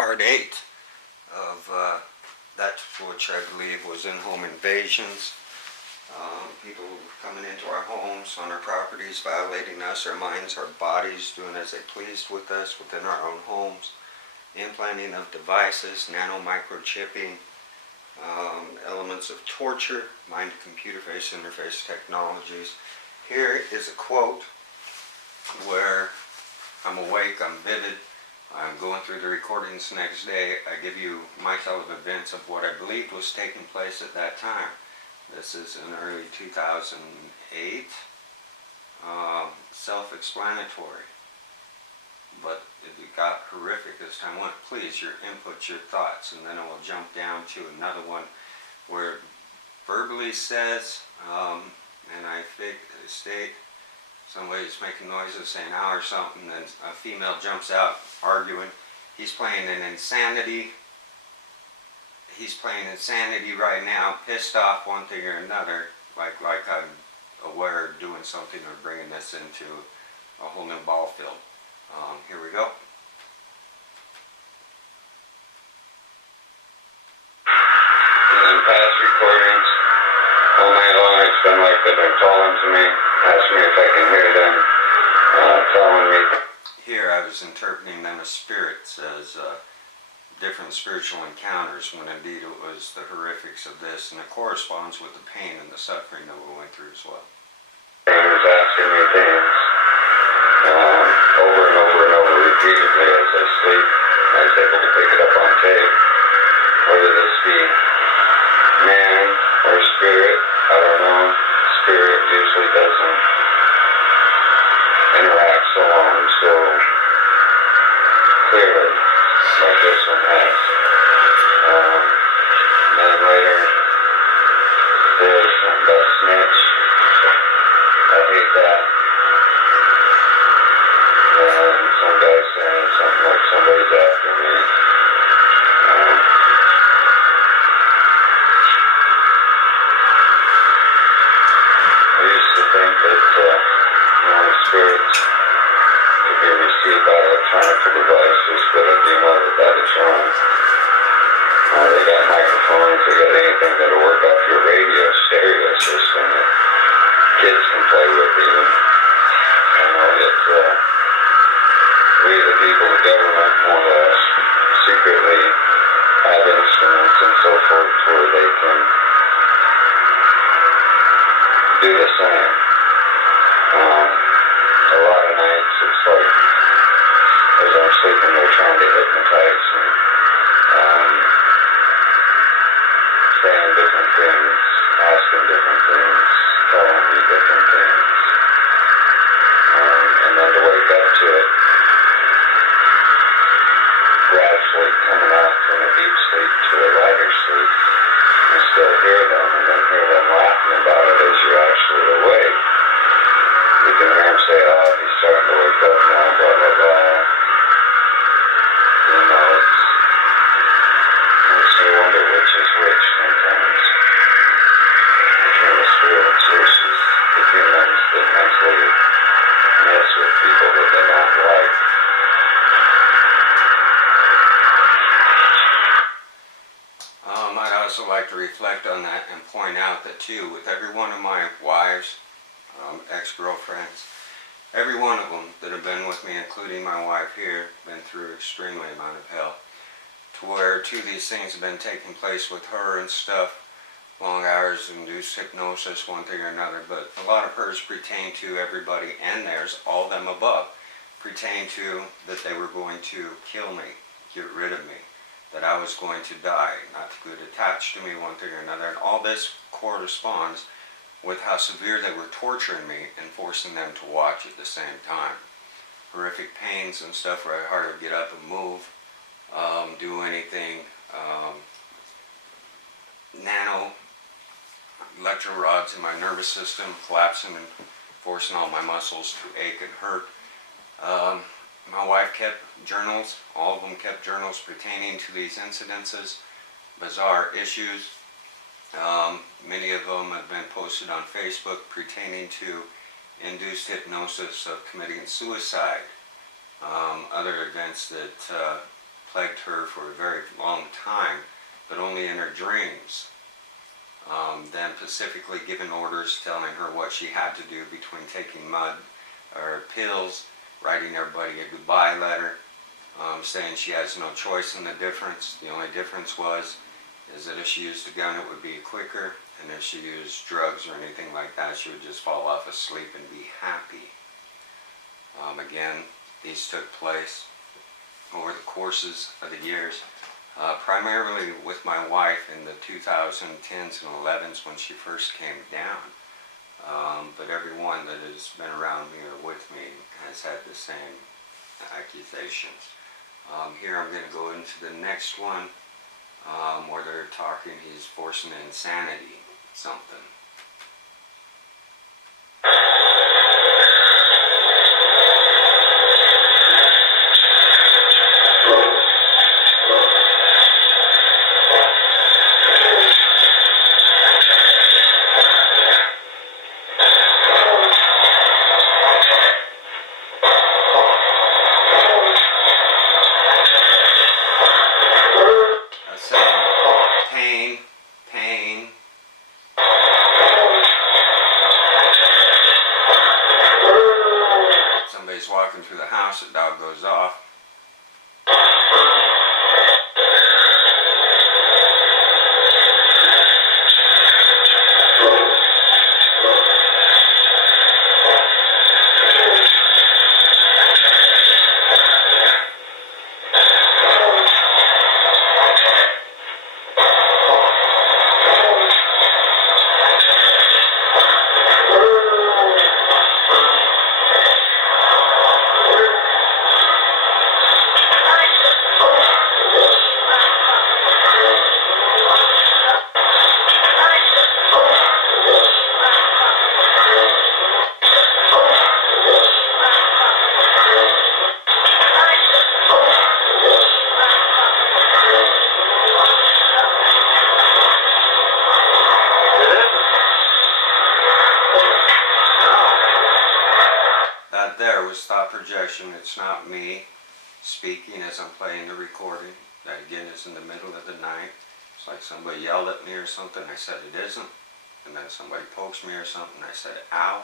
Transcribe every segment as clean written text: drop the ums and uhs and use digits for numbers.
part 8 of that which I believe was in-home invasions. People coming into our homes, on our properties, violating us, our minds, our bodies, doing as they pleased with us within our own homes. Implanting of devices, nano-microchipping, elements of torture, mind-to-computer-face interface technologies. Here is a quote where I'm awake, I'm vivid, I'm going through the recordings the next day. I give you my tell of events of what I believed was taking place at that time. This is in early 2008. Self-explanatory. But it got horrific as time went. Please, your input, your thoughts, and then I will jump down to another one where it verbally says, and I state, somebody's making noises saying ow or something, and a female jumps out arguing. He's playing insanity right now, pissed off one thing or another, like I'm aware of doing something or bringing this into a whole new ball field. Here we go. In past recordings, all night long it's been like they've been calling to me, asking me if I can hear them, telling me. Here I was interpreting them as spirits, as different spiritual encounters, when indeed it was the horrifics of this, and it corresponds with the pain and the suffering that we went through as well. He was asking me things over and over and over repeatedly as I sleep. I was able to pick it up on tape. Whether this be man or spirit, I don't know. Spirit usually doesn't interact so long, so clearly, like this one has. Then later, there's something about snitch. I hate that. And some guy saying something like somebody's after me. I used to think that spirits could be received by electronic devices, but I do know that is wrong. They got microphones, they got anything that'll work off your radio stereo system that kids can play with even. I know that we the people, the government, more or less, secretly have instruments and so forth where they can do the same. A lot of nights it's like, as I'm sleeping, they're trying to hypnotize me, saying different things, asking different things, telling me different things. And then to wake up to it, gradually coming out from a deep sleep to a lighter sleep, and still hear them, and then hear them laughing about it as you're actually awake. You can hear them say, oh, he's starting to wake up now, blah, blah, blah. You know, makes me wonder which is which sometimes. Between the spirits versus the humans that mentally mess with people that they don't like. I'd also like to reflect on that and point out that too, with every one of my wives, ex-girlfriends, every one of them that have been with me, including my wife here, been through extremely amount of hell. To where two of these things have been taking place with her and stuff, long hours, induced hypnosis, one thing or another, but a lot of hers pertain to everybody and theirs, all of them above, pertain to that they were going to kill me, get rid of me, that I was going to die, not to get attached to me, one thing or another, and all this corresponds with how severe they were torturing me and forcing them to watch at the same time. Horrific pains and stuff where I hardly get up and move, do anything. Nano electro rods in my nervous system, collapsing and forcing all my muscles to ache and hurt. My wife kept journals, all of them kept journals pertaining to these incidences, bizarre issues. Many of them have been posted on Facebook pertaining to induced hypnosis of committing suicide, other events that plagued her for a very long time, but only in her dreams. Then specifically giving orders telling her what she had to do between taking mud or pills, writing everybody a goodbye letter, saying she has no choice in the difference. The only difference is that if she used a gun it would be quicker, and if she used drugs or anything like that she would just fall off asleep and be happy. Again, these took place over the courses of the years, primarily with my wife in the 2010s and 11s when she first came down. But everyone that has been around me or with me has had the same accusations. Here I'm going to go into the next one where they're talking he's forcing insanity, something. Walking through the house, the dog goes off. There was thought projection. It's not me speaking as I'm playing the recording. That again is in the middle of the night. It's like somebody yelled at me or something. I said it isn't. And then somebody pokes me or something. I said ow.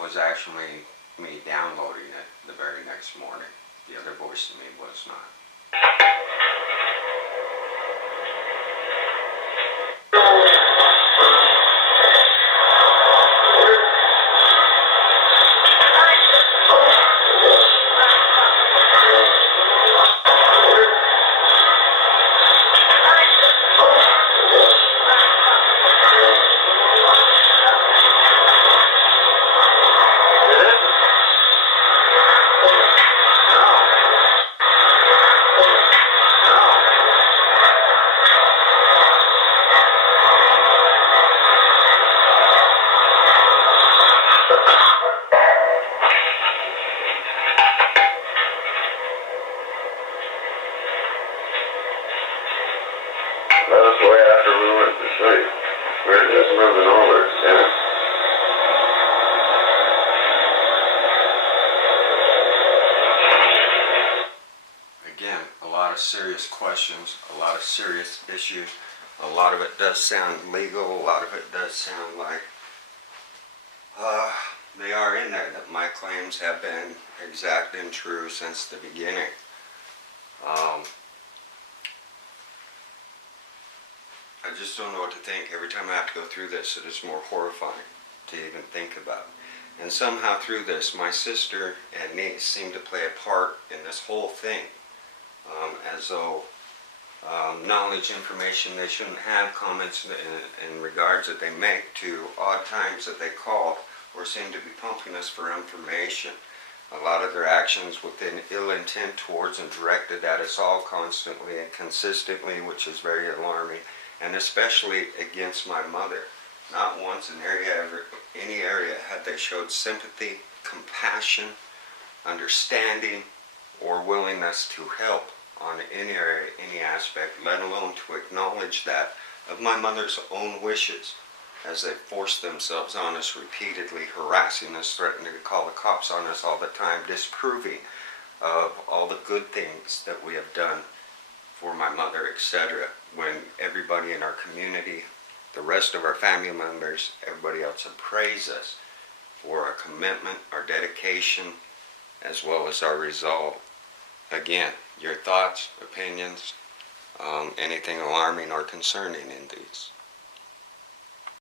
Was actually me downloading it the very next morning. The other voice in me was not. That was way after we went to sleep. We were just moving over, yeah. Again, a lot of serious questions, a lot of serious issues. A lot of it does sound legal, a lot of it does sound like they are in there, that my claims have been exact and true since the beginning. I just don't know what to think. Every time I have to go through this, it is more horrifying to even think about. And somehow through this, my sister and niece seem to play a part in this whole thing, as though knowledge, information they shouldn't have, comments in regards that they make to odd times that they call, or seem to be pumping us for information. A lot of their actions within ill intent towards and directed at us all constantly and consistently, which is very alarming, and especially against my mother. Not once in any area had they showed sympathy, compassion, understanding, or willingness to help on any area, any aspect, let alone to acknowledge that of my mother's own wishes, as they forced themselves on us repeatedly, harassing us, threatening to call the cops on us all the time, disproving of all the good things that we have done for my mother, etc. When everybody in our community, the rest of our family members, everybody else had praised us for our commitment, our dedication, as well as our resolve. Again, your thoughts, opinions, anything alarming or concerning in these.